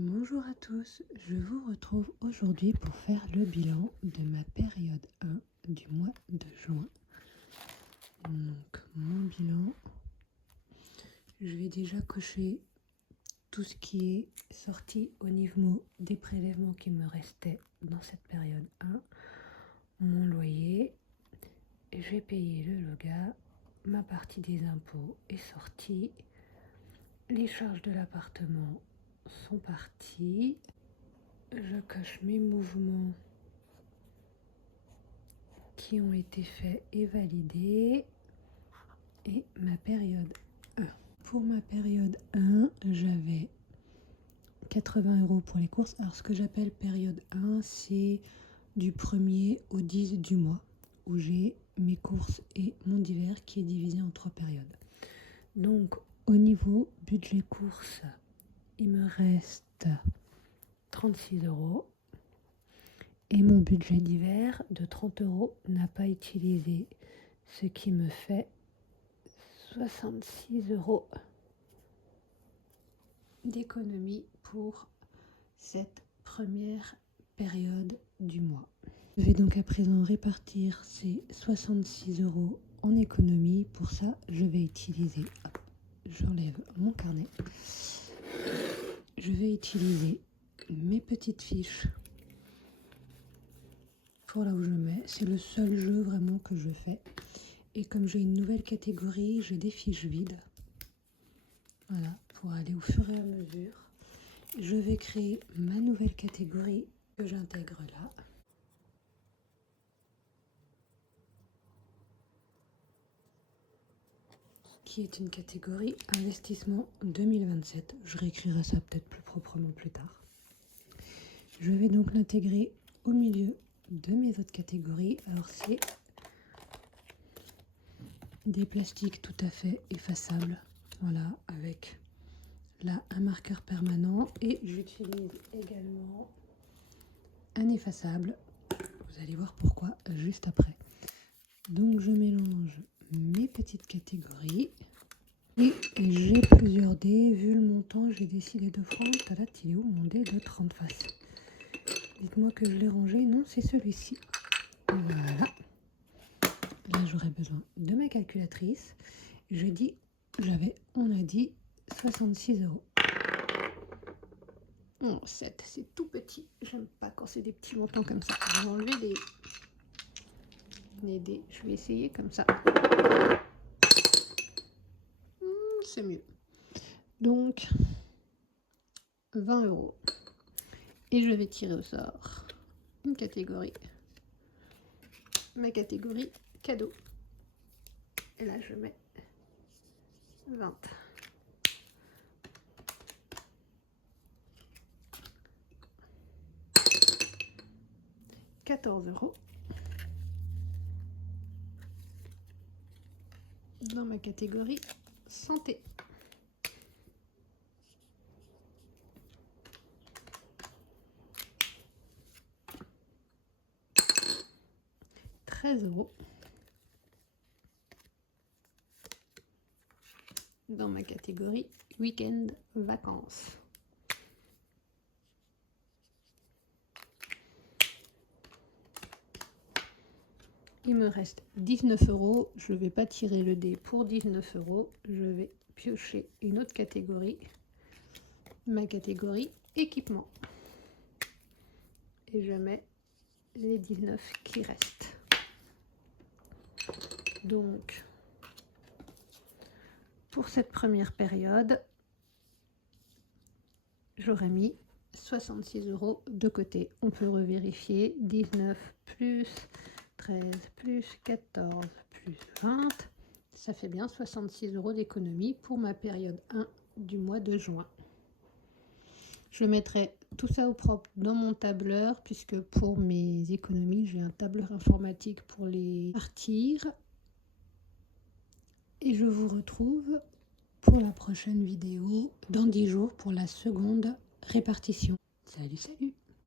Bonjour à tous, je vous retrouve aujourd'hui pour faire le bilan de ma période 1 du mois de juin. Donc mon bilan, je vais déjà cocher tout ce qui est sorti au niveau des prélèvements qui me restaient dans cette période 1. Mon loyer, je vais payer le loga, ma partie des impôts est sortie, les charges de l'appartement sont parties. Je coche mes mouvements qui ont été faits et validés et ma période 1. Pour ma période 1, j'avais 80 € pour les courses. Alors ce que j'appelle période 1, c'est du 1er au 10 du mois où j'ai mes courses et mon divers qui est divisé en 3 périodes. Donc au niveau budget courses, il me reste 36 € et mon budget d'hiver de 30 € n'a pas utilisé, ce qui me fait 66 € d'économie pour cette première période du mois. Je vais donc à présent répartir ces 66 € en économie. Pour ça, je vais utiliser, j'enlève mon carnet, je vais utiliser mes petites fiches pour là où je mets. C'est le seul jeu vraiment que je fais. Et comme j'ai une nouvelle catégorie, j'ai des fiches vides. Voilà, pour aller au fur et à mesure. Je vais créer ma nouvelle catégorie que j'intègre là. Qui est une catégorie investissement 2027. Je réécrirai ça peut-être plus proprement plus tard. Je vais donc l'intégrer au milieu de mes autres catégories. Alors c'est des plastiques tout à fait effaçables. Voilà, avec là un marqueur permanent et j'utilise également un effaçable. Vous allez voir pourquoi juste après. Donc je mélange mes petites catégories et j'ai plusieurs dés. Vu le montant, j'ai décidé de prendre, il est où mon dé de 30 faces? Dites-moi que je l'ai rangé. Non, c'est celui-ci. Voilà. Là, j'aurais besoin de ma calculatrice. On a dit 66 €. Oh, 7, c'est tout petit. J'aime pas quand c'est des petits montants comme ça. Je vais enlever les dés. Je vais essayer comme ça. C'est mieux. Donc, 20 €. Et je vais tirer au sort une catégorie. Ma catégorie cadeau. Et là, je mets 20. « 14 € dans ma catégorie santé. 13 € dans ma catégorie week-end vacances. Il me reste 19 €. Je ne vais pas tirer le dé pour 19 €. Je vais piocher une autre catégorie. Ma catégorie équipement. Et je mets les 19 qui restent. Donc, pour cette première période, j'aurais mis 66 € de côté. On peut revérifier. 19 plus 13 plus 14 plus 20. Ça fait bien 66 € d'économie pour ma période 1 du mois de juin. Je mettrai tout ça au propre dans mon tableur puisque pour mes économies, j'ai un tableur informatique pour les partir. Et je vous retrouve pour la prochaine vidéo dans 10 jours pour la seconde répartition. Salut, salut!